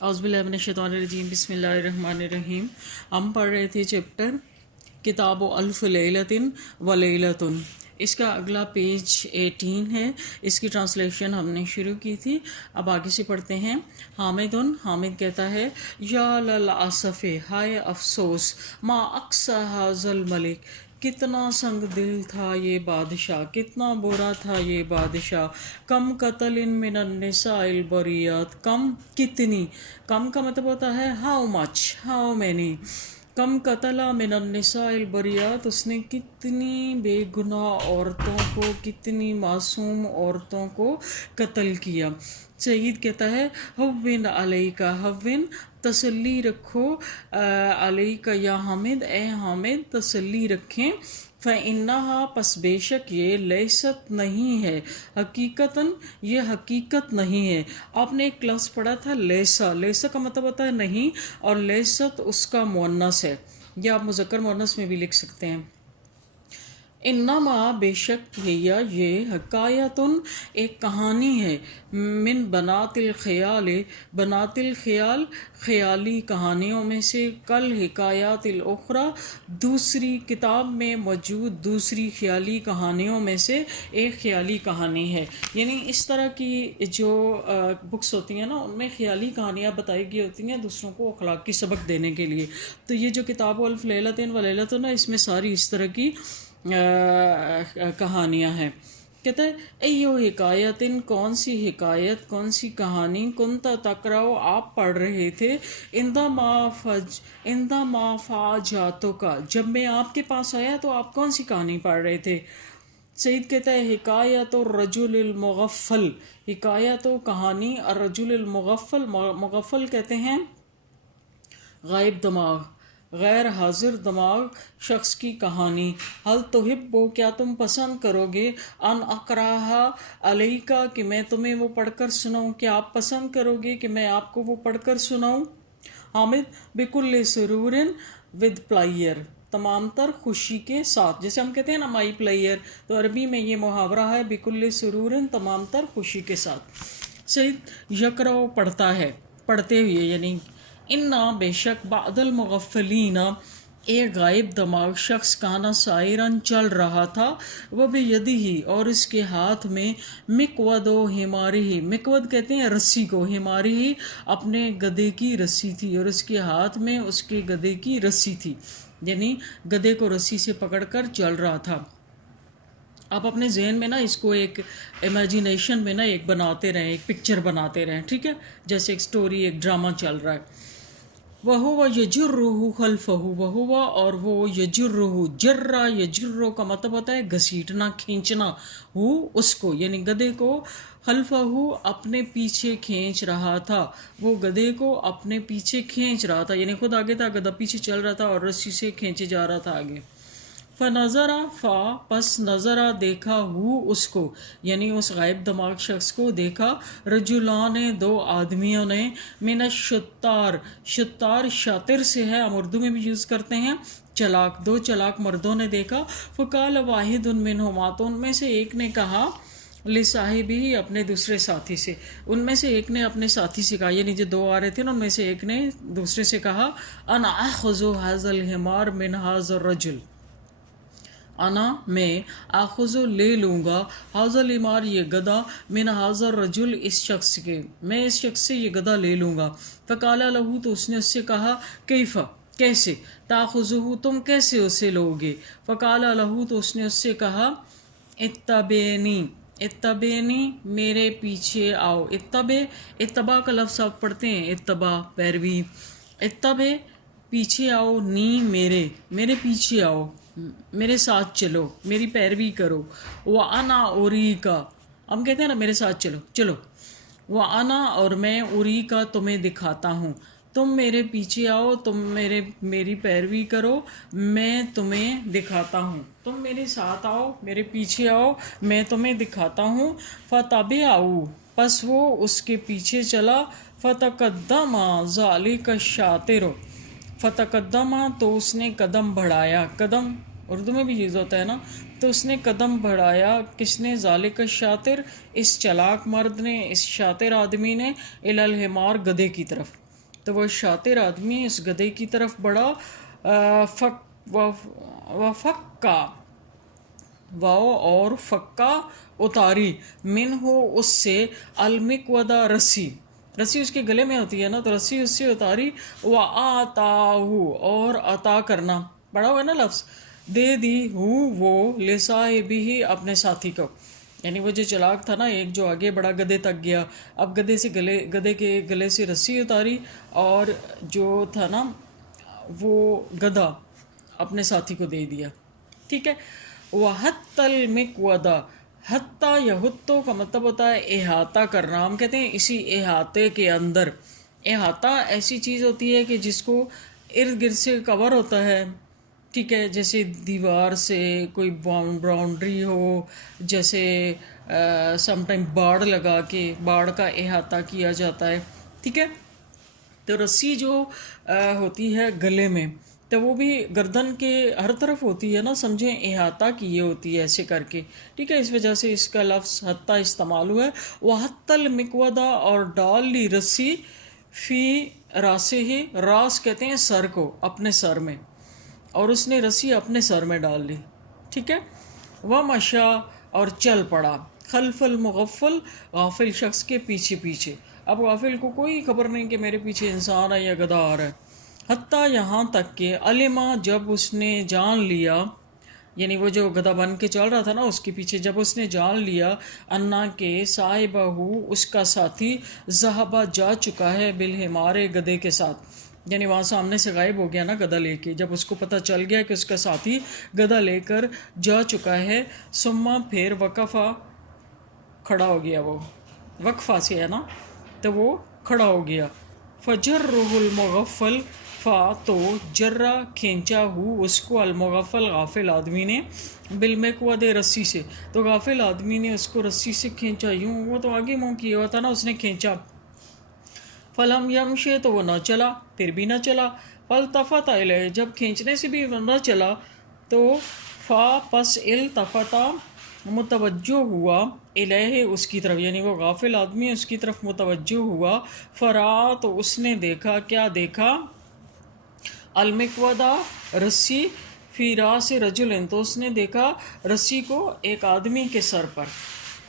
اعوذ باللہ من الشیطان الرجیم، بسم اللہ الرحمن الرحیم۔ ہم پڑھ رہے تھے چیپٹر کتاب الف لیلۃ و لیلۃ۔ اس کا اگلا پیج 18 ہے، اس کی ٹرانسلیشن ہم نے شروع کی تھی، اب آگے سے پڑھتے ہیں۔ حامد کہتا ہے یا للاسف، ہائے افسوس، ما اقسا ھذا الملک، کتنا سنگ دل تھا یہ بادشاہ، کتنا برا تھا یہ بادشاہ۔ کم قتل من النساء البریات، کم کتنی، کم کا مطلب ہوتا ہے ہاؤ مچ، ہاؤ مینی۔ کم قتل من النساء البریات، اس نے کتنی بے گناہ عورتوں کو، کتنی معصوم عورتوں کو قتل کیا۔ سعید کہتا ہے ہوّن علیکا، ہوّن تسلی رکھو، علیکا یا حامد، اے حامد تسلی رکھیں، فَإِنَّهَا، پس بے شک یہ، لیست نہیں ہے، حقیقتاً یہ حقیقت نہیں ہے۔ آپ نے ایک لفظ پڑھا تھا لیسا، لیسا کا مطلب ہوتا ہے نہیں، اور لیست اس کا مؤنث ہے، یا آپ مذکر مؤنث میں بھی لکھ سکتے ہیں۔ انما، بے شک ہیا یہ، حکایتن ایک کہانی ہے، من بنات الخیال، بنات الخیال خیالی کہانیوں میں سے، کل حکایات الاخری، دوسری کتاب میں موجود دوسری خیالی کہانیوں میں سے ایک خیالی کہانی ہے۔ یعنی اس طرح کی جو بکس ہوتی ہیں نا، ان میں خیالی کہانیاں بتائی گئی ہوتی ہیں دوسروں کو اخلاقی سبق دینے کے لیے۔ تو یہ جو کتاب الف لیلۃ و لیلۃ نا، اس میں ساری اس طرح کی کہانیاں ہیں۔ کہتا ہے ایو حکایتن، کون سی حکایت، کون سی کہانی، کنت تقرأ، آپ پڑھ رہے تھے، عندما فاجاتک کا، جب میں آپ کے پاس آیا تو آپ کون سی کہانی پڑھ رہے تھے؟ سعید کہتا ہے حکایت الرجل المغفل، حکایت و کہانی الرجل المغفل، مغفل کہتے ہیں غائب دماغ، غیر حاضر دماغ شخص کی کہانی۔ حل تحب، کیا تم پسند کرو گے، ان اقراہا علیکا، کہ میں تمہیں وہ پڑھ کر سناؤں، کیا آپ پسند کرو گے کہ میں آپ کو وہ پڑھ کر سناؤں؟ حامد بکل سرور، ود پلائر، تمام تر خوشی کے ساتھ، جیسے ہم کہتے ہیں نا مائی پلائر، تو عربی میں یہ محاورہ ہے بکل سرور، تمام تر خوشی کے ساتھ۔ سعید یقرأ، پڑھتا ہے، پڑھتے ہوئے، یعنی انا، بے شک، بعد المغفلین، ایک غائب دماغ شخص، کانا سائرن، چل رہا تھا، وہ بیدہی، اور اس کے ہاتھ میں، مکود و حمارہ، مکود کہتے ہیں رسی کو، حمارہ اپنے گدھے کی رسی تھی، اور اس کے ہاتھ میں اس کے گدھے کی رسی تھی، یعنی گدھے کو رسی سے پکڑ کر چل رہا تھا۔ آپ اپنے ذہن میں نا اس کو ایک امیجینیشن میں نا ایک بناتے رہیں، ایک پکچر بناتے رہیں، ٹھیک ہے، جیسے ایک سٹوری، ایک ڈرامہ چل رہا ہے۔ وَهُوَ يَجُرُّهُ خَلْفَهُ، وَهُوَ، اور وہ، يَجُرُّهُ، جَرَّ، يَجُرُّ کا مطلب ہوتا ہے گھسیٹنا، کھینچنا، ہو اس کو، یعنی گدھے کو، خلفہ اپنے پیچھے کھینچ رہا تھا، وہ گدھے کو اپنے پیچھے کھینچ رہا تھا، یعنی خود آگے تھا، گدھا پیچھے چل رہا تھا اور رسی سے کھینچے جا رہا تھا آگے۔ فَنَظَرَ، پس نظرہ دیکھا، ہو اس کو، یعنی اس غائب دماغ شخص کو دیکھا، رجلان، دو آدمیوں نے، من الشطار، شطار شاطر سے ہے، ہم اردو میں بھی یوز کرتے ہیں، چلاک، دو چلاک مردوں نے دیکھا، فقال واحد منہما، تو ان میں سے ایک نے کہا، لصاحبہ، اپنے دوسرے ساتھی سے، ان میں سے ایک نے اپنے ساتھی سے کہا، یعنی جو دو آ رہے تھے نا، ان میں سے ایک نے دوسرے سے کہا، انا آخذ ھذا الحمار من ھذا الرجل، انا، میں، آخذ، لے لوں گا، ھذا الحمار، یہ گدھا، من ھذا الرجل، اس شخص کے، میں اس شخص سے یہ گدھا لے لوں گا۔ فقال لہ، تو اس نے اس سے کہا، کیف، کیسے، تاخذہ، تم کیسے اسے لو گے؟ فقال لہ، تو اس نے اس سے کہا، اتبعنی، اتبعنی، میرے پیچھے آؤ، اتباع کا لفظ آپ پڑھتے ہیں، اتباع، پیروی، اتبع، پیچھے آؤ، نی، میرے پیچھے آؤ، میرے ساتھ چلو، میری پیروی کرو، وَأَنَا أُرِيكَ، ہم کہتے ہیں نا میرے ساتھ چلو، چلو، وَأَنَا، اور میں، أُرِيكَ، تمہیں دکھاتا ہوں، تم میرے پیچھے آؤ، تم میری پیروی کرو، میں تمہیں دکھاتا ہوں، تم میرے ساتھ آؤ، میرے پیچھے آؤ، میں تمہیں دکھاتا ہوں۔ فَتَبِعَهُ، پس وہ اس کے پیچھے چلا، فَتَقَدَّمَ ذَلِكَ الشَّاطِرُ، فتقدم، تو اس نے قدم بڑھایا، قدم اردو میں بھی یوز ہوتا ہے نا. تو اس نے قدم بڑھایا، کس نے؟ ذالک الشاطر، اس چلاک مرد نے، اس شاطر آدمی نے، الی الحمار، گدھے کی طرف. تو وہ شاطر آدمی اس گدھے کی طرف بڑھا. وفکا، واو اور فکا اتاری، من ہو اس سے، المکودا رسی، رسی اس کے گلے میں ہوتی ہے نا، تو رسی اس سے اتاری. وآتاہو، اور عطا کرنا، پڑھا ہوا ہے نا لفظ، دے دی ہو وہ، لصاحبہ، اپنے ساتھی کو. یعنی وہ جو چلاک تھا نا، ایک جو آگے بڑا گدھے تک گیا، اب گدھے کے گلے سے رسی اتاری، اور جو تھا نا وہ گدھا اپنے ساتھی کو دے دیا. ٹھیک ہے. وَحَتَّ الْمِكْوَدَ، حتیٰ یا حتو کا مطلب ہوتا ہے احاطہ کرنا. ہم کہتے ہیں اسی احاطے کے اندر. احاطہ ایسی چیز ہوتی ہے کہ جس کو ارد گرد سے کور ہوتا ہے. ٹھیک ہے، جیسے دیوار سے کوئی باؤنڈری ہو، جیسے سم ٹائم باڑ لگا کے باڑ کا احاطہ کیا جاتا ہے. ٹھیک ہے. تو رسی جو ہوتی ہے گلے میں، تو وہ بھی گردن کے ہر طرف ہوتی ہے نا، سمجھیں احاطہ کیے ہوتی ہے ایسے کر کے. ٹھیک ہے، اس وجہ سے اس کا لفظ حتیٰ استعمال ہوا ہے. وَحَتَّ الْمِكْوَدَ، اور ڈال لی رسی، فی راسے ہی، راس کہتے ہیں سر کو، اپنے سر میں، اور اس نے رسی اپنے سر میں ڈال لی. ٹھیک ہے. وَمَشَا، اور چل پڑا، خلف المغفل، غافل شخص کے پیچھے پیچھے. اب غافل کو کوئی خبر نہیں کہ میرے پیچھے انسان ہے یا گدھا آ رہا ہے. حتیٰ یہاں تک کہ علما، جب اس نے جان لیا، یعنی وہ جو گدھا بن کے چل رہا تھا نا اس کے پیچھے، جب اس نے جان لیا، انا کے صاحبہ، اس کا ساتھی، ذہبہ، جا چکا ہے، بالحمار، گدھے کے ساتھ. یعنی وہاں سامنے سے غائب ہو گیا نا گدھا لے کے، جب اس کو پتہ چل گیا کہ اس کا ساتھی گدھا لے کر جا چکا ہے. ثم، پھر، وقفہ، کھڑا ہو گیا. وہ وقفہ سے ہے نا، تو وہ کھڑا ہو گیا. فجرہ المغفل، فا، تو، جرہ، کھینچا، ہو، اس کو، المغفل، غافل آدمی نے، بالمکود، رسی سے. تو غافل آدمی نے اس کو رسی سے کھینچا، یوں وہ تو آگے منہ کیا ہوا تھا نا، اس نے کھینچا. فلم یمشی، تو وہ نہ چلا، پھر بھی نہ چلا. فالتفت الیہ، جب کھینچنے سے بھی نہ چلا تو فا، پس، التفت، متوجہ ہوا، الیہ، اس کی طرف، یعنی وہ غافل آدمی اس کی طرف متوجہ ہوا. فرا، تو اس نے دیکھا، کیا دیکھا؟ المکودا، رسی، فی راس رجل، تو اس نے دیکھا رسی کو ایک آدمی کے سر پر.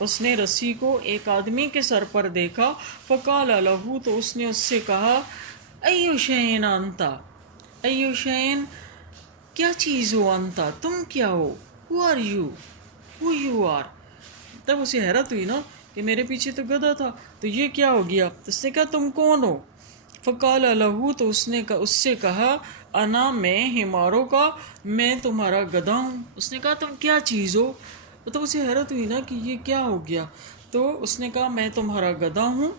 اس نے رسی کو ایک آدمی کے سر پر دیکھا. فقال لہ، تو اس نے اس سے کہا، ای شیء انت، ای شیء، کیا چیز ہو، انت، تم کیا ہو، who are you، who you are. تب اسے حیرت ہوئی نا کہ میرے پیچھے تو گدھا تھا، تو یہ کیا ہو گیا. اس نے کہا تم کون ہو. فقال لہ، تو اس نے اس سے کہا، انا، میں، حماروں کا، میں تمہارا گدھا ہوں. اس نے کہا تم کیا چیز ہو. تو اسے حیرت ہوئی نا کہ یہ کیا ہو گیا. تو اس نے کہا میں تمہارا گدھا ہوں.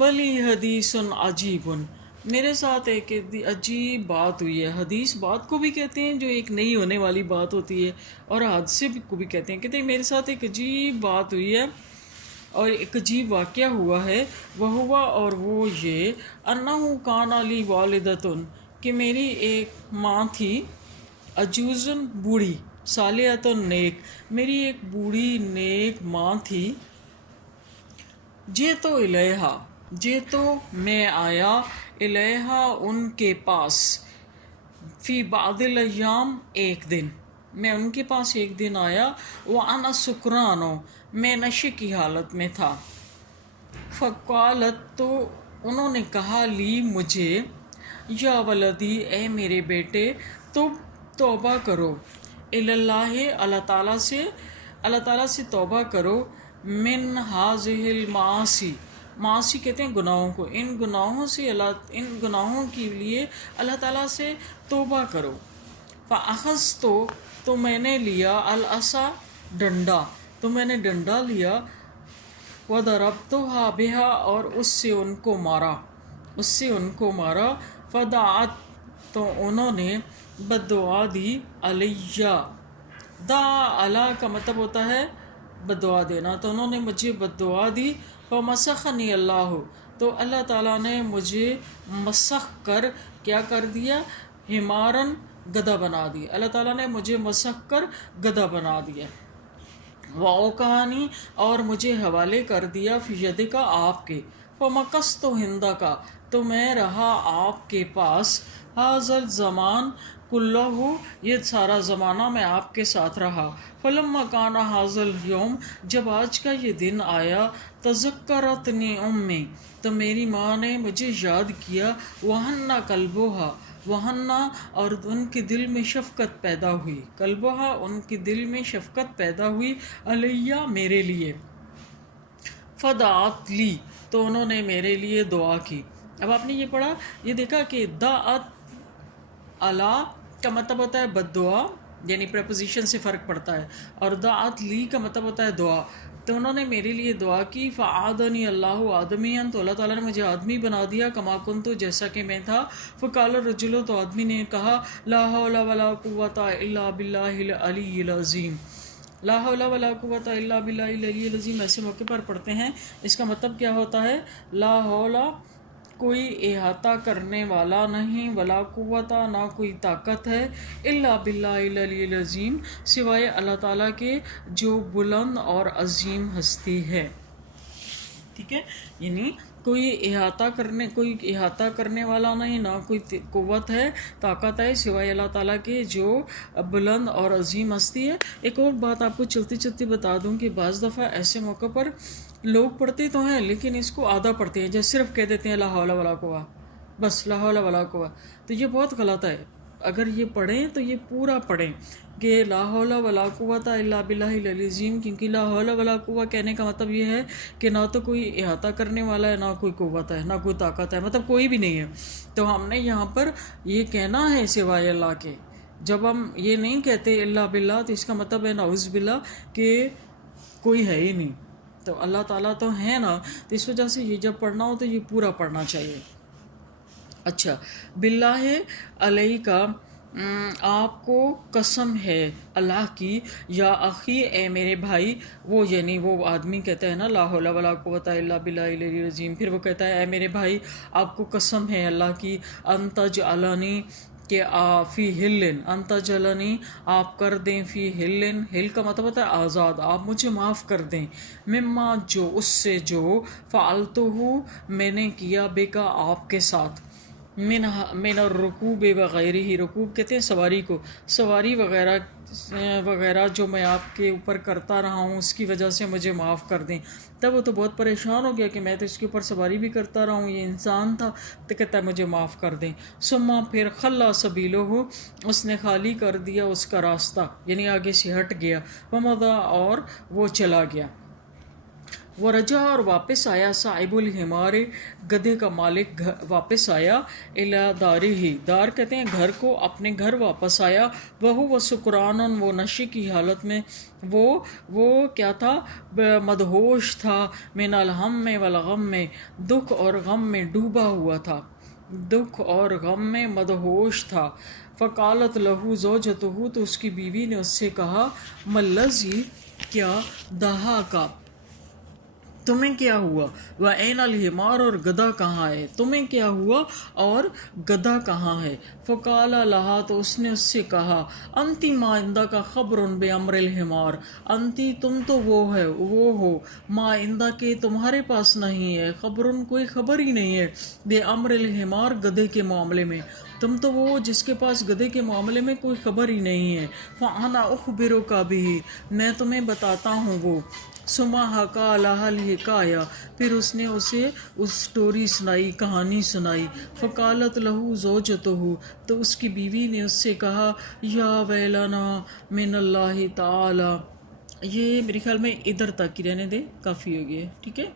ولی حدیث عجیب، میرے ساتھ ایک عجیب بات ہوئی ہے. حدیث بات کو بھی کہتے ہیں جو ایک نہیں ہونے والی بات ہوتی ہے، اور حادثے کو بھی کہتے ہیں. کہتے ہیں میرے ساتھ ایک عجیب بات ہوئی ہے اور ایک عجیب واقعہ ہوا ہے. وہ ہوا، اور وہ یہ، انہو کان لی والدتن، کہ میری ایک ماں تھی، عجوزن، بوڑھی، صالحتن، نیک، میری ایک بوڑھی نیک ماں تھی. جیتو الیہا، جیتو، میں آیا، الیہا، ان کے پاس، فی بعض الایام، ایک دن، میں ان کے پاس ایک دن آیا. وانا سکران، میں نشے کی حالت میں تھا. فقالت، تو انہوں نے کہا، لی، مجھے، یا ولدی، اے میرے بیٹے، تب، توبہ کرو، اللہ، اللہ تعالیٰ سے توبہ کرو، من ہذہ المعاصی، معاصی کہتے ہیں گناہوں کو، ان گناہوں سے، ان گناہوں کے لیے اللہ تعالیٰ سے توبہ کرو. فاخذت، تو میں نے لیا، العصا، ڈنڈا، تو میں نے ڈنڈا لیا. وضربتها بها، اور اس سے ان کو مارا. فدعت، تو انہوں نے بددعا دی، علیہ، دعا، علی کا مطلب ہوتا ہے بددعا دینا، تو انہوں نے مجھے بددعا دی. فمسخنی اللہ، تو اللہ تعالیٰ نے مجھے مسخ کر، کیا کر دیا، حمارن، گدھا بنا دیا، اللہ تعالیٰ نے مجھے مسخ کر گدھا بنا دیا۔ وَأَوْقَانِي اور مجھے حوالے کر دیا فی یدکا آپ کے، فَمَكَثْتُ عِندَکَ تو میں رہا آپ کے پاس، ھذا الزمان کلہ یہ سارا زمانہ میں آپ کے ساتھ رہا، فلما کان ھذا اليوم جب آج کا یہ دن آیا، تذکرتنی امی تو میری ماں نے مجھے یاد کیا، وہنا قلبھا وہنا اور ان کے دل میں شفقت پیدا ہوئی، قلبھا ان کے دل میں شفقت پیدا ہوئی، علیہ میرے لیے، فدعت لی تو انہوں نے میرے لیے دعا کی۔ اب آپ نے یہ پڑھا، یہ دیکھا کہ دعت اللہ کا مطلب ہوتا ہے بد دعا، یعنی پریپوزیشن سے فرق پڑتا ہے، اور دعت لی کا مطلب ہوتا ہے دعا۔ تو انہوں نے میرے لیے دعا کی، فعادنی اللہ آدمیًا تو اللہ تعالیٰ نے مجھے آدمی بنا دیا، کما کنت جیسا کہ میں تھا، فقال الرجل تو آدمی نے کہا، لا حول ولا قوۃ الا باللہ العلی العظیم۔ لا حول ولا قوۃ الا باللہ العلی العظیم ایسے موقع پر پڑھتے ہیں، اس کا مطلب کیا ہوتا ہے؟ لا حول کوئی احاطہ کرنے والا نہیں، ولا قوت نہ کوئی طاقت ہے، الا باللہ العلی العظیم سوائے اللہ تعالیٰ کے جو بلند اور عظیم ہستی ہے۔ ٹھیک ہے، یعنی کوئی احاطہ کرنے والا نہیں، نہ کوئی قوت ہے، طاقت ہے سوائے اللہ تعالیٰ کے جو بلند اور عظیم ہستی ہے۔ ایک اور بات آپ کو چلتی چلتی بتا دوں کہ بعض دفعہ ایسے موقع پر لوگ پڑھتے تو ہیں لیکن اس کو آدھا پڑھتے ہیں، جیسے صرف کہہ دیتے ہیں لا حول ولا قوہ، بس لا حول ولا قوہ، تو یہ بہت غلط ہے۔ اگر یہ پڑھیں تو یہ پورا پڑھیں کہ لا حول ولا قوۃ الا باللہ العلی العظیم، کیونکہ لا حول ولا قوہ کہنے کا مطلب یہ ہے کہ نہ تو کوئی احاطہ کرنے والا ہے، نہ کوئی قوت ہے، نہ کوئی طاقت ہے، مطلب کوئی بھی نہیں ہے۔ تو ہم نے یہاں پر یہ کہنا ہے سوائے اللہ کے۔ جب ہم یہ نہیں کہتے الا باللہ تو اس کا مطلب ہے نعوذ باللہ کہ کوئی ہے ہی نہیں، تو اللہ تعالیٰ تو ہے نا، تو اس وجہ سے یہ جب پڑھنا ہو تو یہ پورا پڑھنا چاہیے۔ اچھا، باللہ علیہ کا آپ کو قسم ہے اللہ کی، یا اخی اے میرے بھائی، وہ یعنی وہ آدمی کہتا ہے نا لا حول ولا قوۃ الا باللہ العلی العظیم، پھر وہ کہتا ہے اے میرے بھائی آپ کو قسم ہے اللہ کی، انت جعلنی کہ فی ہلن، انت جلنی آپ کر دیں، فی ہلن، ہل کا مطلب ہوتا ہے آزاد، آپ مجھے معاف کر دیں، مما جو اس سے جو فعلتہ میں نے کیا بے کا آپ کے ساتھ، من الرکوب وغیرہ ہی، رکوب کہتے ہیں سواری کو، سواری وغیرہ جو میں آپ کے اوپر کرتا رہا ہوں اس کی وجہ سے مجھے معاف کر دیں۔ تب وہ تو بہت پریشان ہو گیا کہ میں تو اس کے اوپر سواری بھی کرتا رہا ہوں، یہ انسان تھا، تو کہتا ہے مجھے معاف کر دیں۔ ثم پھر خلا سبیلہ اس نے خالی کر دیا اس کا راستہ، یعنی آگے سے ہٹ گیا، ومضى اور وہ چلا گیا، ورجع اور واپس آیا، صاحب الحمار گدھے کا مالک واپس آیا، الی دارہ دار کہتے ہیں گھر کو، اپنے گھر واپس آیا، وہو سکران وہ نشے کی حالت میں، وہ کیا تھا؟ مدہوش تھا، من الہم والغم دکھ اور غم میں ڈوبا ہوا تھا، دکھ اور غم میں مدہوش تھا۔ فقالت لہو زوجتہ تو اس کی بیوی نے اس سے کہا، ملذی کیا، دہا کا تمہیں کیا ہوا، وَأَيْنَ الْحِمَارُ اور گدھا کہاں ہے، تمہیں کیا ہوا اور گدھا کہاں ہے۔ فقال لہا تو اس نے اس سے کہا، انتی ما عندک خبر بأمر الحمار، انتی تم تو وہ ہو، ما عندک تمہارے پاس نہیں ہے، خبر کوئی خبر ہی نہیں ہے، بأمر الحمار گدھے کے معاملے میں، تم تو وہ جس کے پاس گدھے کے معاملے میں کوئی خبر ہی نہیں ہے، فأنا أخبرک بہ میں تمہیں بتاتا ہوں وہ، ثم حکى لها الحکایہ پھر اس نے اسے اس سٹوری سنائی، کہانی سنائی، فقالت له زوجته تو اس کی بیوی نے اس سے کہا، یا ویلنا من اللہ تعالی، یہ میرے خیال میں ادھر تک ہی رہنے دے، کافی ہو گیا ہے، ٹھیک ہے۔